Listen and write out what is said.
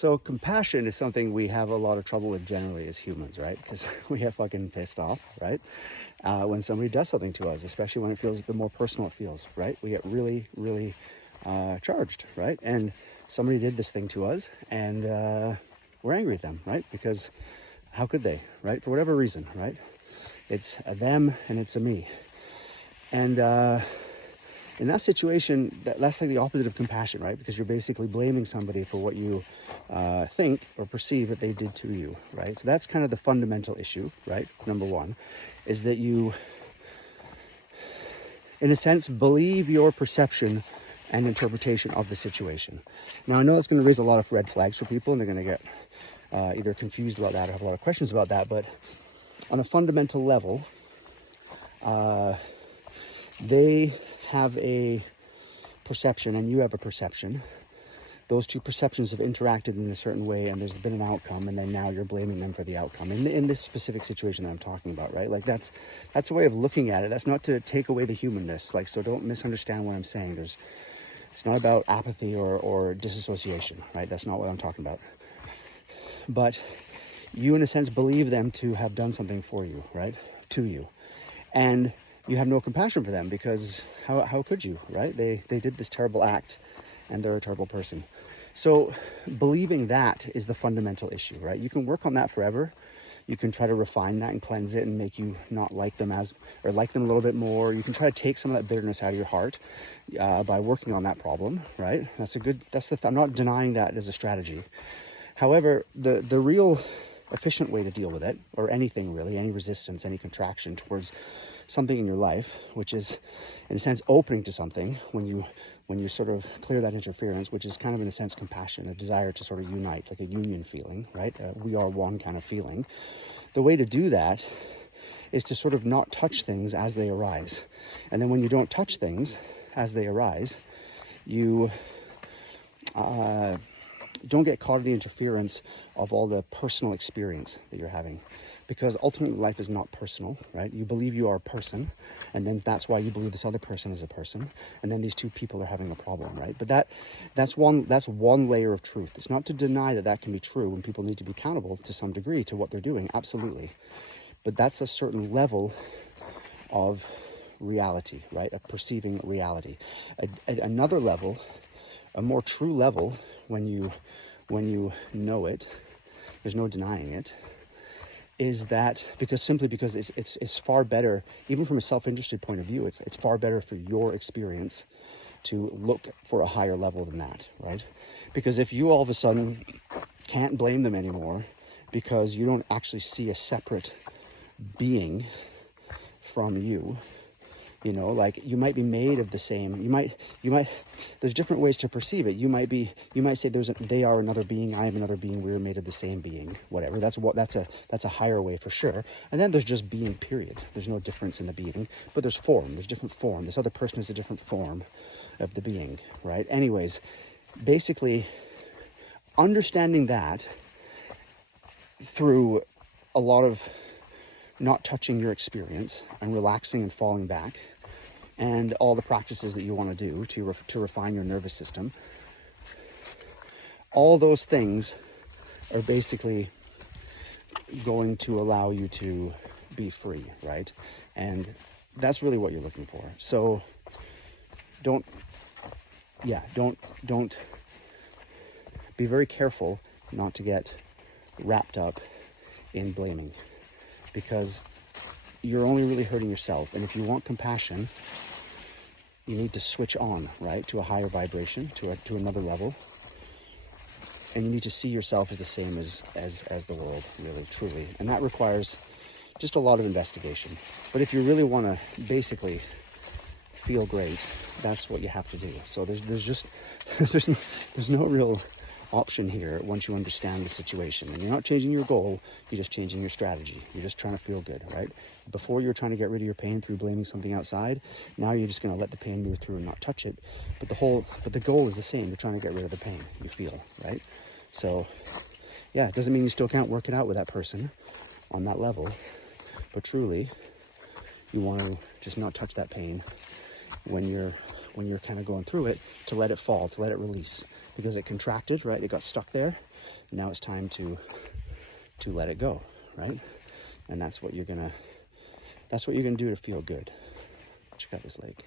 So compassion is something we have a lot of trouble with generally as humans, right? Because we get fucking pissed off, right? When somebody does something to us, especially when it feels, the more personal it feels, right? We get really, really charged, right? And somebody did this thing to us, and we're angry at them, right? Because how could they, right? For whatever reason, right? It's a them and it's a me. And in that situation, that's like the opposite of compassion, right? Because you're basically blaming somebody for what you think or perceive that they did to you, right? So that's kind of the fundamental issue, right? Number one, is that you, in a sense, believe your perception and interpretation of the situation. Now, I know it's going to raise a lot of red flags for people, and they're going to get either confused about that or have a lot of questions about that, but on a fundamental level, they have a perception and you have a perception. Those two perceptions have interacted in a certain way, and there's been an outcome, and then now you're blaming them for the outcome in this specific situation that I'm talking about, right? Like that's a way of looking at it. That's not to take away the humanness, like, so don't misunderstand what I'm saying. It's not about apathy or disassociation, right? That's not what I'm talking about. But you, in a sense, believe them to have done something for you, right? To you. And you have no compassion for them, because how could you, right? They did this terrible act, and they're a terrible person. So believing that is the fundamental issue, right? You can work on that forever. You can try to refine that and cleanse it and make you not like them or like them a little bit more. You can try to take some of that bitterness out of your heart by working on that problem, right? I'm not denying that as a strategy. However, the real efficient way to deal with it, or anything really, any resistance, any contraction towards something in your life, which is in a sense opening to something, when you sort of clear that interference, which is kind of in a sense compassion, a desire to sort of unite, like a union feeling, right? We are one kind of feeling. The way to do that is to sort of not touch things as they arise. And then when you don't touch things as they arise, you don't get caught in the interference of all the personal experience that you're having, because ultimately life is not personal, right? You believe you are a person, and then that's why you believe this other person is a person, and then these two people are having a problem, right? But that's one layer of truth. It's not to deny that can be true, and people need to be accountable to some degree to what they're doing, absolutely. But that's a certain level of reality, right? Of perceiving reality. Another level, a more true level, when you know it, there's no denying it, is that because it's far better, even from a self-interested point of view, it's far better for your experience to look for a higher level than that, right? Because if you all of a sudden can't blame them anymore because you don't actually see a separate being from you, you know, like you might be made of the same, you might, there's different ways to perceive it. You might say they are another being, I am another being, we are made of the same being, whatever. That's a higher way for sure. And then there's just being, period. There's no difference in the being, but there's form, there's different form. This other person is a different form of the being, right? Anyways, basically understanding that through a lot of not touching your experience and relaxing and falling back, and all the practices that you want to do to refine your nervous system, all those things are basically going to allow you to be free, right? And that's really what you're looking for. So don't be very careful not to get wrapped up in blaming, because you're only really hurting yourself. And if you want compassion, you need to switch on, right, to a higher vibration, to another level. And you need to see yourself as the same as the world, really, truly. And that requires just a lot of investigation. But if you really want to basically feel great, that's what you have to do. So there's no real option here once you understand the situation. And you're not changing your goal, you're just changing your strategy. You're just trying to feel good, right? Before you're trying to get rid of your pain through blaming something outside, now you're just going to let the pain move through and not touch it. But the goal is the same. You're trying to get rid of the pain you feel, right? So yeah, it doesn't mean you still can't work it out with that person on that level, but truly you want to just not touch that pain when you're kind of going through it, to let it fall, to let it release, because it contracted, right? It got stuck there, Now it's time to let it go, right? And that's what you're gonna do to feel good. Check out this lake.